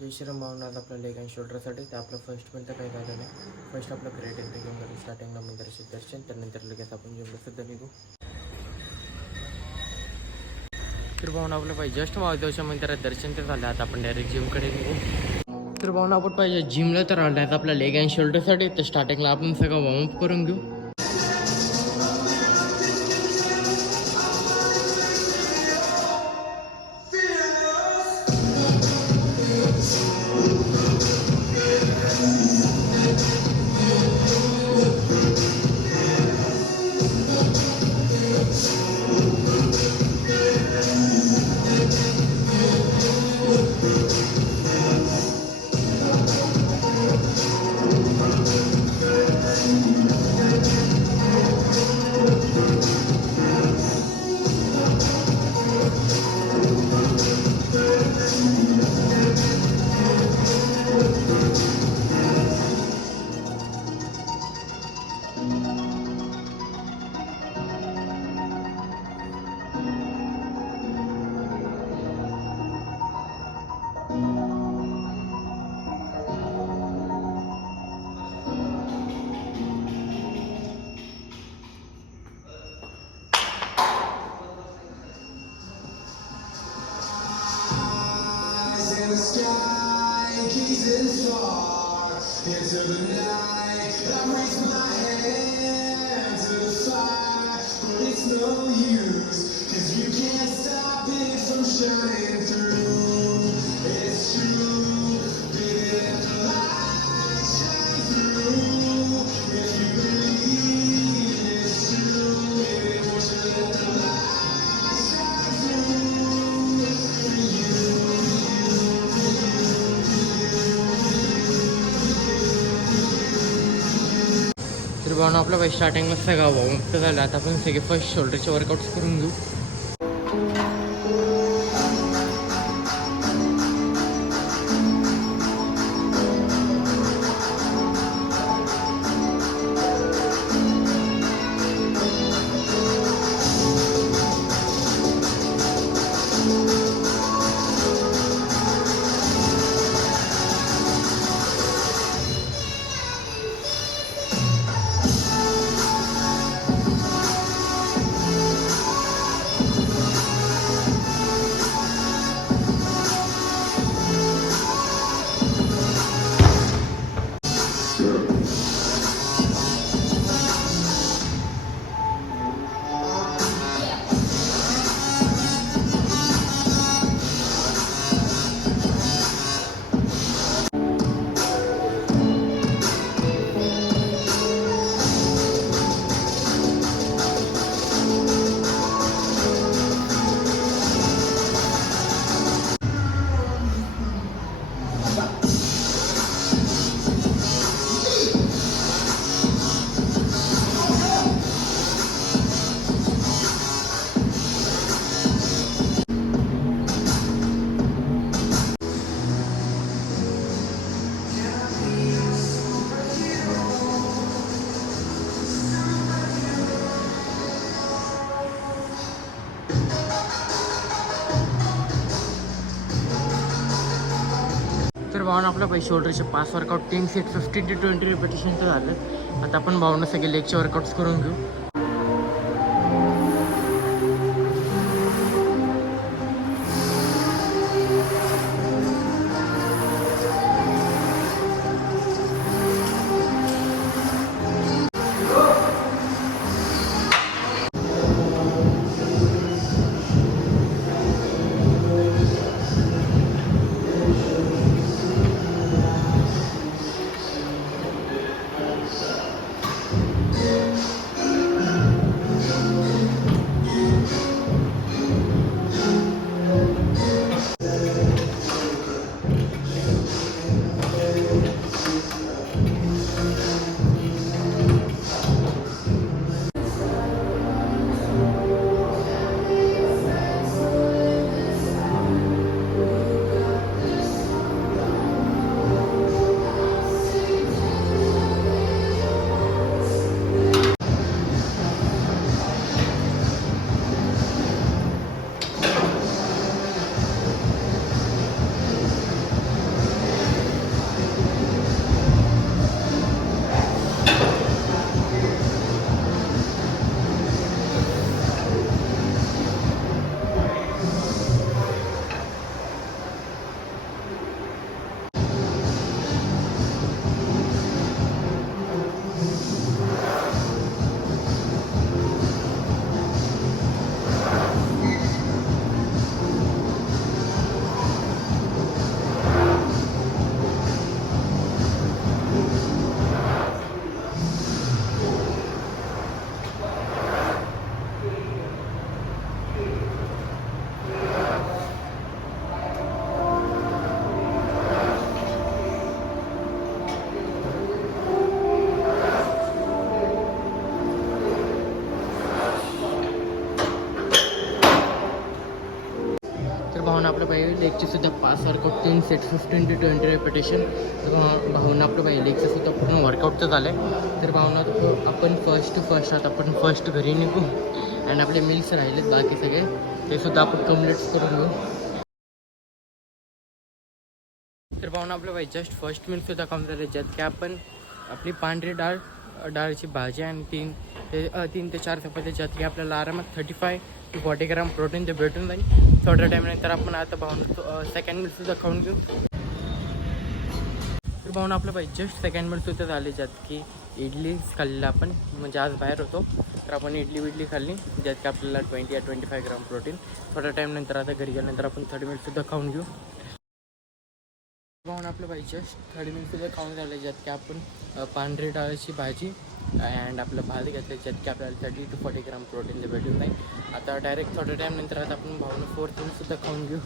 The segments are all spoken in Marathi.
जय श्रीराम भावना. आज आपल्या लेग अँड शोल्डरसाठी तर आपलं फर्स्ट पण तर काही झालं नाही. फर्स्ट आपलं क्रिएट एकदा घेऊन जातो स्टार्टिंगला मंदिराचे दर्शन, त्यानंतर लगेच आपण जेवढं सुद्धा निघू. तर भावना आपलं पाहिजे जस्ट महादेवच्या मंदिरात दर्शन तर झालं. आता आपण डायरेक्ट जिमकडे निघू. तर भावना आपण पाहिजे जिमला तर आलं आहे आपल्या लेग अँड शोल्डरसाठी. तर स्टार्टिंगला आपण सगळं वॉर्मअप करून घेऊ. In the sky, gazing far into the night. I raise my hand to the fire, but it's no use, 'cause you can't stop it from shining through. It's true, baby, let the light shine through. If you believe it's true, baby, won't you let the light shine through for you. तर भावना आपलं पाहिजे स्टार्टिंगला सगळं वॉर्मअप तर झालं. आता आपण सगळे फर्स्ट शोल्डरचे वर्कआउट्स करून घेऊ. तर भावना आपलं पाहिजे शोल्डरचे 5 वर्कआउट 10 सेट 15 ते 20 रिपिटेशनचं झालं. आता आपण भावना सगळे लेगचे वर्कआउट्स करून घेऊ. भावना आपलं पाहिजे लेगचे सुद्धा 5 वर्कआउट 3 सेट 15 to 20 रेपिटेशन. तर भावना आपलं पाहिजे लेगचं सुद्धा पूर्ण वर्कआउटचं झालं आहे. तर भावना आपण फर्स्ट आता आपण फर्स्ट घरी निघू आणि आपले मिल्स राहिलेत बाकी सगळे ते सुद्धा आपण कम्प्लीट करून घेऊ. तर भावना आपलं पाहिजे जस्ट फर्स्ट मिल्कसुद्धा कम झाले ज्यात की आपण आपली पांढरी डाळची भाजी आणि 3 ते 4 चपाती ज्यात की आपल्याला आरामात 35 to 40 ग्राम प्रोटीन ते भेटून जाईल. थोड्या टाईमनंतर आपण आता भावना सेकंड मिल्कसुद्धा खाऊन घेऊ. तर भावना आपलं पाहिजे जस्ट सेकंड मिल्कसुद्धा झाले ज्यात की इडली खाल्लेलं आपण म्हणजे आज बाहेर होतो तर आपण इडली खाल्ली ज्यात की आपल्याला 20 या 25 ग्राम प्रोटीन. थोड्या टाईमनंतर आता घरी गेल्यानंतर आपण 30 मिनिटसुद्धा खाऊन घेऊ. भावना आपलं पाहिजे जस्ट 30 मिनिटसुद्धा खाऊन झालं ज्यात की आपण पांढरी डाळीची भाजी अँड आपलं भात घेतलं ज्यात की आपल्याला 30 to 40 ग्राम प्रोटीन ते भेटून जाईल. आता डायरेक्ट थोड्या टाईमनंतर आता आपण भावना 4th मिनिटसुद्धा खाऊन घेऊ.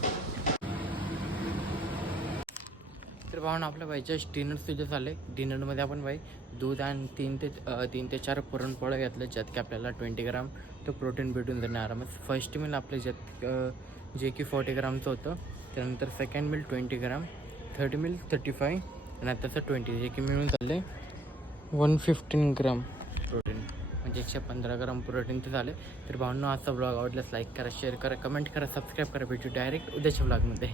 तर भावना आपलं पाहिजे जस्ट डिनरसुद्धा झालं आहे. डिनरमध्ये आपण बाई दूध आणि 3 ते 4 पुरणपोळ्या घेतलं ज्यात की आपल्याला 20 ग्राम तो प्रोटीन भेटून जाणार आरामात. फर्स्ट मिल आपलं ज्यात जे की 40 ग्रामचं होतं. त्यानंतर सेकंड मिल 20 ग्राम, थर्ड मिल 35 आणि आताचं 20 जे की मिळून झालं आहे 115 ग्राम प्रोटीन म्हणजे 115 ग्राम प्रोटीन ते झाले. तर भावना आजचा ब्लॉग आवडल्यास लाईक करा, शेअर करा, कमेंट करा, सबस्क्राईब करा. भेटू डायरेक्ट उद्याच्या ब्लॉगमध्ये.